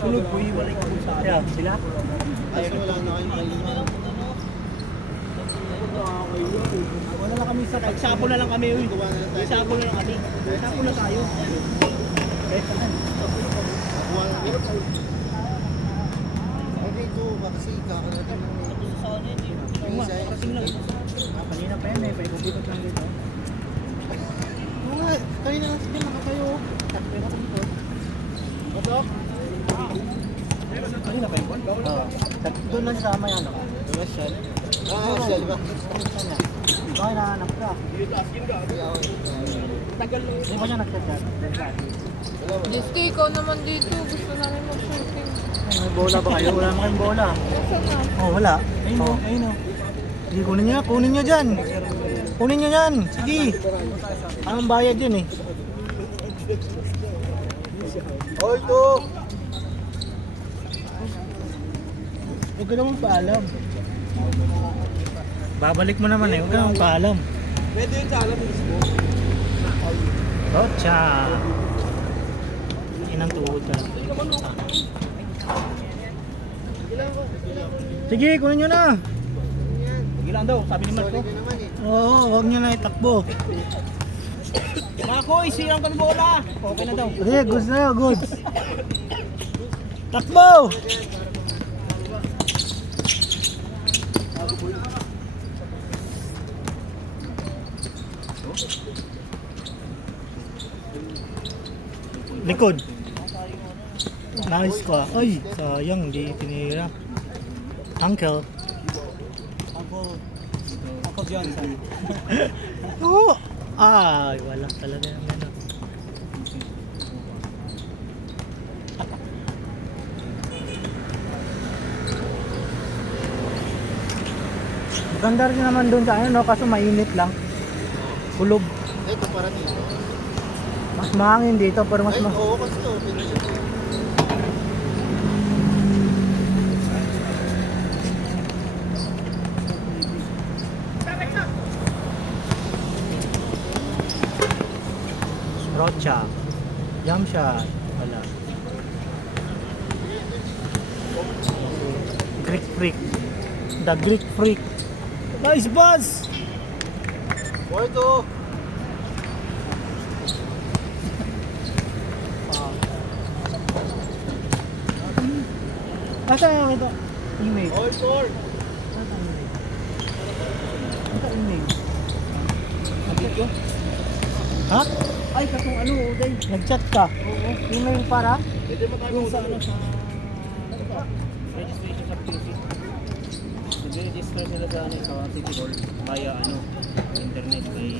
Sunod po, ibalik ko sa atin. Yeah, sila? Ay, so wala na kayong kailangan. Wala na kami sa sapo na lang kami. Uy. Sapo na lang kami. Sapo na tayo. Okay, ito. Kasi kakarating mo. Kasing lang. Kanina pa yan eh, paikot-ikot lang dito. Kanina lang sila nakatayo. Pasok. Kanina pa yun? Oo. Doon lang sa may ano. Diba siya? Siya, diba? Bakit nahanap ka? Dito askin ka. Tagal lang. Hindi ba niya nagchat-chat? Jeski, ikaw naman dito. Gusto namin mag-shooting. May bola ba kayo? Wala naman kayong bola. Nasaan na? Oh, wala. Ayun o, ayun o. Sige, kunin nyo dyan. Kunin nyo dyan. Sige. Anong bayad yun eh? Oh, ito! Huwag ka naman paalam. Babalik mo naman eh, huwag ka naman paalam. Pwede yun sa alam mismo. Rocha! Inang tuhod ka lang. Sige, kunin nyo na. Sige lang daw, sabi ni Marco. Oo, huwag nyo na itakbo. Marco, isilang kami bola. Okay na daw. Sige, goods na yun, goods. Takbo! Likod. Nice ka. Ay, sayang, hindi tinira. Uncle. Ako Johnson. Oo. Ay, wala talaga yung ano. Maganda rin naman doon sa ano, no? Kaso mainit lang. Kulog. Ito para dito. Mas mahangin dito, pero mas Ay, oo, kasi open na siya. Rocha. Jump shot. Wala. Greek freak. The Greek freak. Nice buzz! Oh, ito! Asa yung ito? Email. Oh, ito! Ito email. Ha? Ay, katong ano, Uday. Nag-chat ka? Oo. Email para? Pwede mo tayo sa ano sa registration sa PC. Nag-register sila sa ano sa City Hall via ano internet kay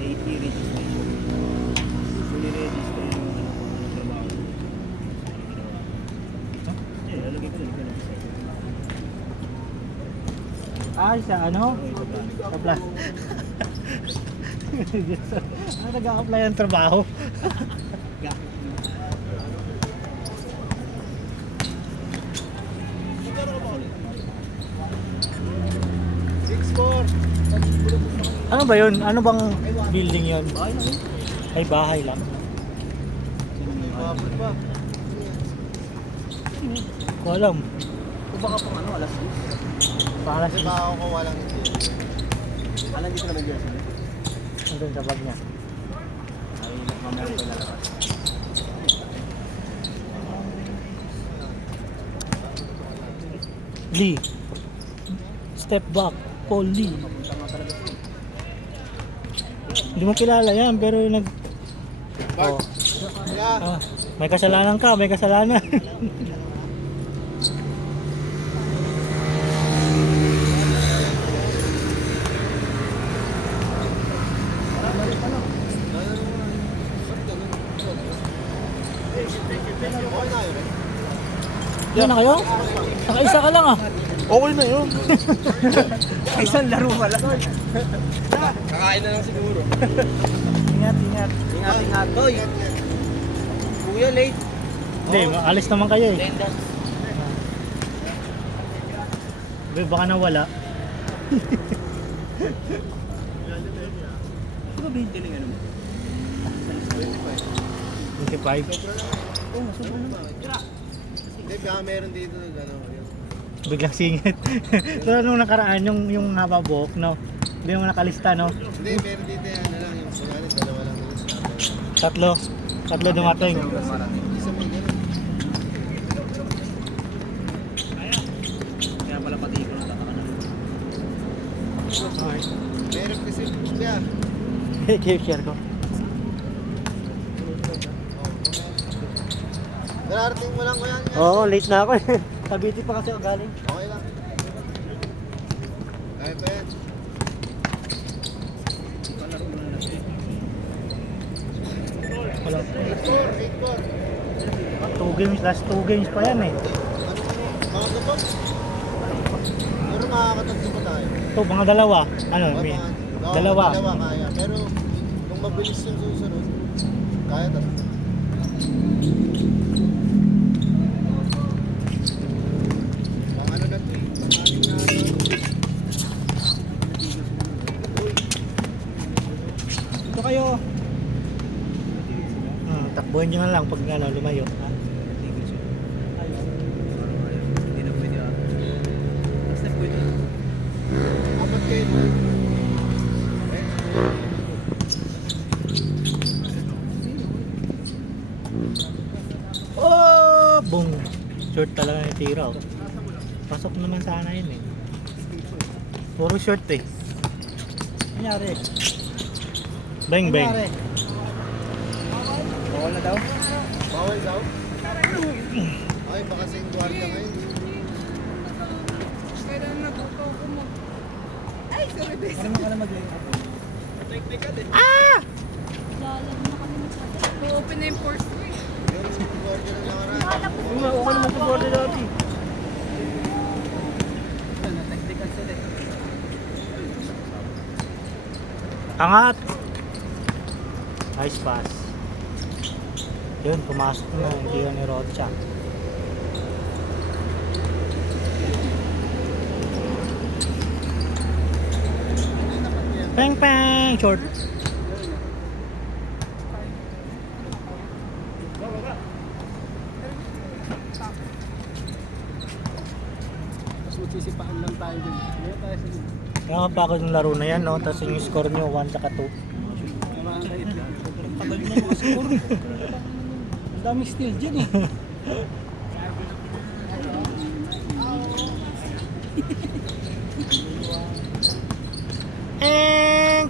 AP registration. Fully register yung ano trabaho. Eh, lalagay ko din ko Ay, sa ano? Sa plus. Ano nag-a-apply ng trabaho? Ano ba yun? Ano bang building yun? Ay, bahay lang. Bakit ba? Ko alam. Kung baka pang ano, alas 2. Para Kasi sa baka ako walang ito. Alam dito naman dyan. nandun sa bag niya. Ay, mamaya ko lalabas. Lee. Step back. Paul Lee. Hindi mo kilala yan, pero nag... Bart. Oh. Yeah. Ah, may kasalanan ka, may kasalanan. Yan na kayo? Nakaisa ka lang ah. Okay na yun. Isang laro pala. Kakain na lang siguro. Ingat, ingat. Ingat, Toy. Kuya, late. Hindi, alis naman kayo eh. Attendance. Baka nawala. Ano ba yung tiling ano mo? 25. Oh, masuk na naman. Tira. baka meron dito ano. Biglang singit. So nung nakaraan, yung haba buhok, no? Hindi mo nakalista, no? Hindi, meron dito yan, ano lang, yung kunyari, dalawa lang yung snapper. Tatlo dumating. Isa may ganun. Kaya pala pati ko ng tataka na. Okay. Meron kasi, kuya. Share ko. Dararating mo lang ko yan. Oo, late na ako eh. Cavite pa kasi ako galing. Okay lang. Kaya pa yan. Palaro mo na lang. Wala. 8-4. Last 2 games pa yan eh. Mga tutok. Pero makakatagso pa tayo. Ito, mga dalawa. Ano, may, Oo, dalawa. Dalawa kaya. Pero kung mabilis yung susunod, kaya tatlo. Pang ano na to eh. Pang-anim na ano. Ito kayo. Takbuhin nyo na lang pag ano, lumayo. Ha? Tigil siya. Parang ayaw. Hindi na pwede ako. Basta pwede. Apat kayo. Oh! Boom! Short talaga yung tira. Oh. Pasok naman sana yun eh. Puro short eh. Nangyari? Bang bang. Bawal na daw? Bawal daw? Ay, baka sa guardia ngayon. Kailan natuto ako mo? Ay, sorry, bes. Marunong ka na mag-lane up. Open na yung force ko eh. Meron sa guardia na nakaraan. Okay naman sa border dati. Technical sila eh. Angat! Nice pass. Yun, pumasok na. Hindi yun ni Rocha. Peng peng! Short. Tapos magsisipaan lang tayo din. Ngayon tayo sa din. Nakapakot yung laro na yan, no? Tapos yung score nyo, 1 tsaka 2. Tagal na mga score. Ang dami steal dyan eh.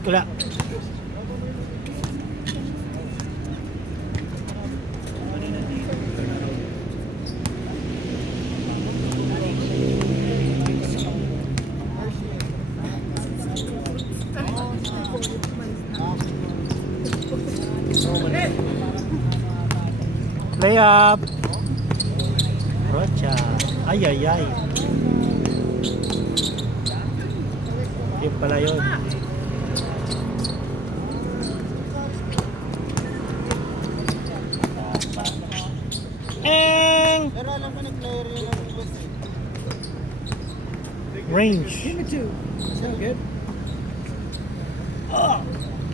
Wala. Play up. Rocha. Ay ay ay. Yun pala yun. Eng! Pero alam ko nag-player yun ang request eh. Range. Me too. So good. Oh!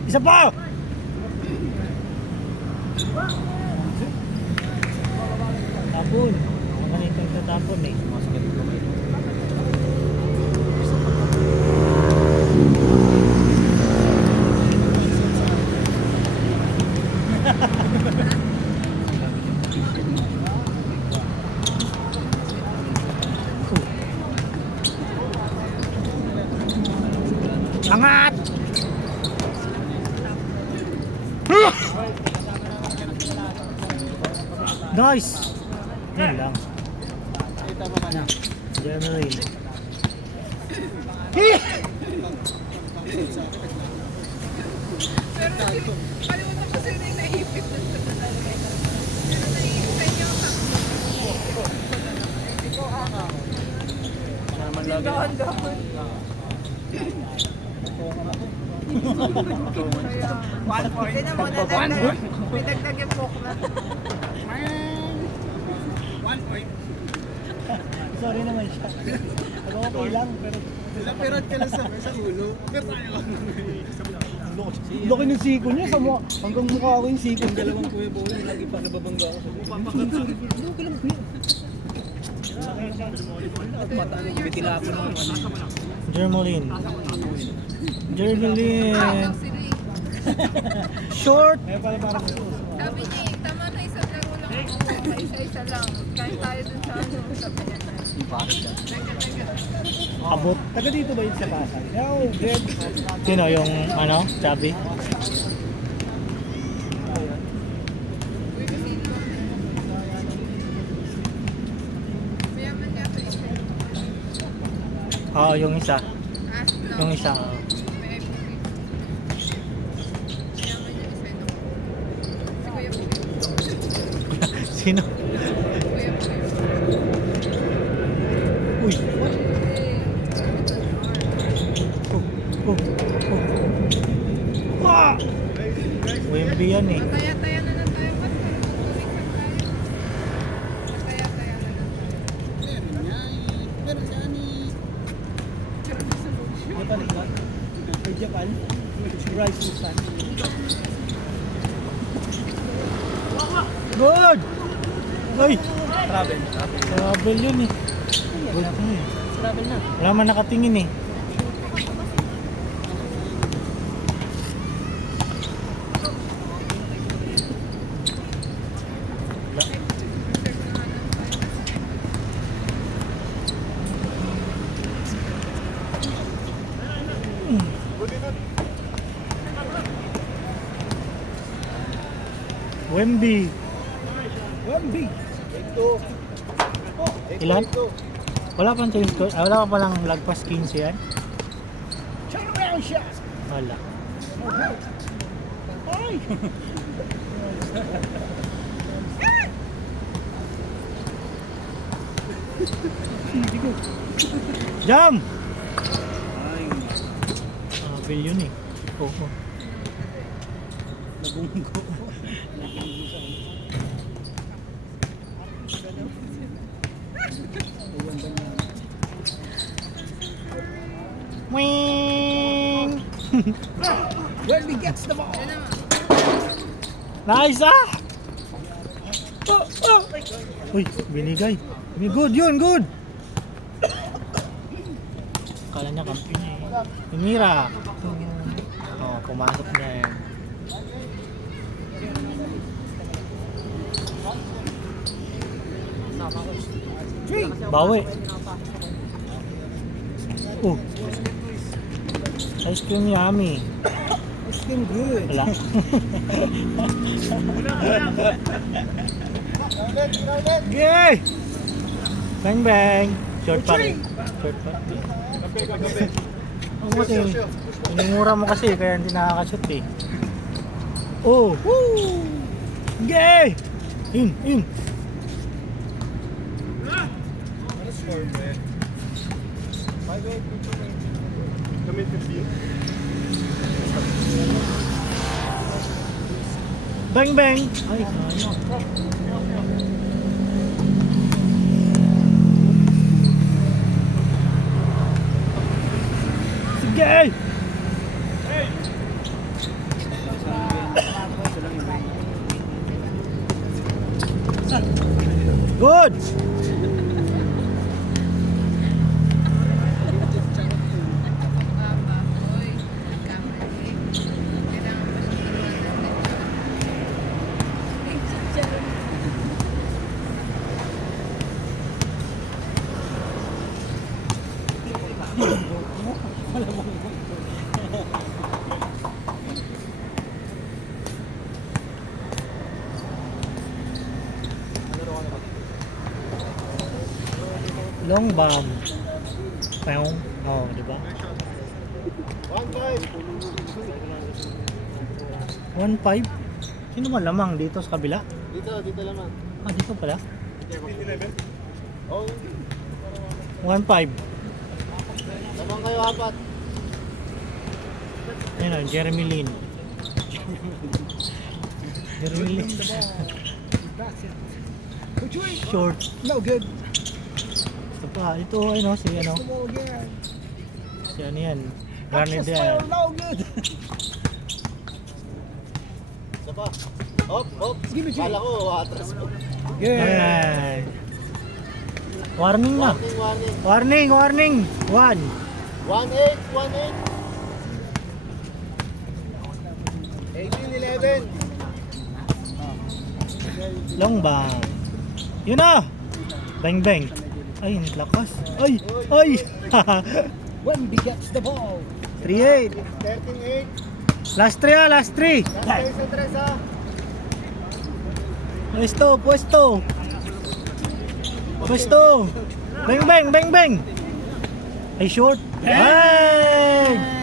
Isa pa! Tapon. Ang ganito sa tapon eh. Masakit ko kamay. Angat! Nice! Yan lang. Tama ka na. January. Pero kalimutan ko sa'yo na yung naipit na sa talaga. Pero naipit sa inyo ka. Naman lagi. Dahan-dahan. One point. Hindi na mo, nadagdag yung poke na. Sorry naman siya. Okay lang, pero... Pero ka lang sa ulo. Pero tayo. Laki ng siko niya, sa mukha, hanggang mukha ko yung siko. Dalawang kuya bowling, lagi pa nababangga ako. Papakata. Bitila ako ng ano. Jermelin. Jermelin. Lang sila eh. Short. Sabi niya eh, tama na isang laro lang ako. Isa-isa lang. Kain tayo dun sa ano. Sabi niya. Abot. Taga dito ba yun sa Pasay? Oh, good. Sino yung ano? Chubby? Mayaman nga sa isa. Oo, yung isa. Ask lang. Yung isa. May FB. Mayaman niya isa ito. Si Kuya Puyo. Sino? Kuya Puyo. Uy. Oh. Oh. Oh. Wah! Wemby yan eh. Mataya-taya na lang tayo. Ba't parang magtulik lang tayo? Mataya-taya na lang. Meron siya ni... Japan, May Japan. Rising Sun. Good! Ay! Travel. Travel yun eh. Good na eh. Travel na. Wala man nakatingin eh. Wemby. Wemby. Ito. Ilan? Wala pang change ko. Wala pa palang lagpas 15 yan. Turn around shot. Wala. Ay! Jam! Ay, Travel yun eh. Oo. Nabunggo. Wing! Wemby gets the ball. Nice ah! Oh, oh. Uy, binigay. Good yun, good! Kala niya kampi niya eh. Tumira. Oh, pumasok niya eh. Bawi. Oh. Ice cream yummy. It's been good. Wala. Yay! Bang bang. Short pa rin. Short pa. Ang buti. Inimura mo kasi kaya hindi nakakashoot eh. Oh! Woo! Yay! In! Bang bang! Ay, sayang. Sige! Good! Papa, oy, nagkamali. Kailangan pa siya Long bomb. Pew. Oh, di ba? 1.5. Sino malamang dito sa kabila? Dito lamang. Ah, dito pala. Oh, 1.5. lamang kayo apat. Ayun o, Jeremy Lin. Jeremy Lin. Short. No good. Ito pa. Ito, ano, si ano. Come again. Si ano yan. Granted Access fire, yan. no good. Isa pa. Hop. Give me Dạ. Kala ko, atras mo. Good. Ayan. Warning na. Warning, warning. Warning. 1. 18, 11. Long bang. Yun na. Bang bang. Ay, lakas. Ay, ay. When begets the ball. 3-8. 13, 8. Last 3 ah, last 3. Last 3 ha. Pwesto, pwesto. Pwesto. Bang bang, bang bang. Ay, short. Bang!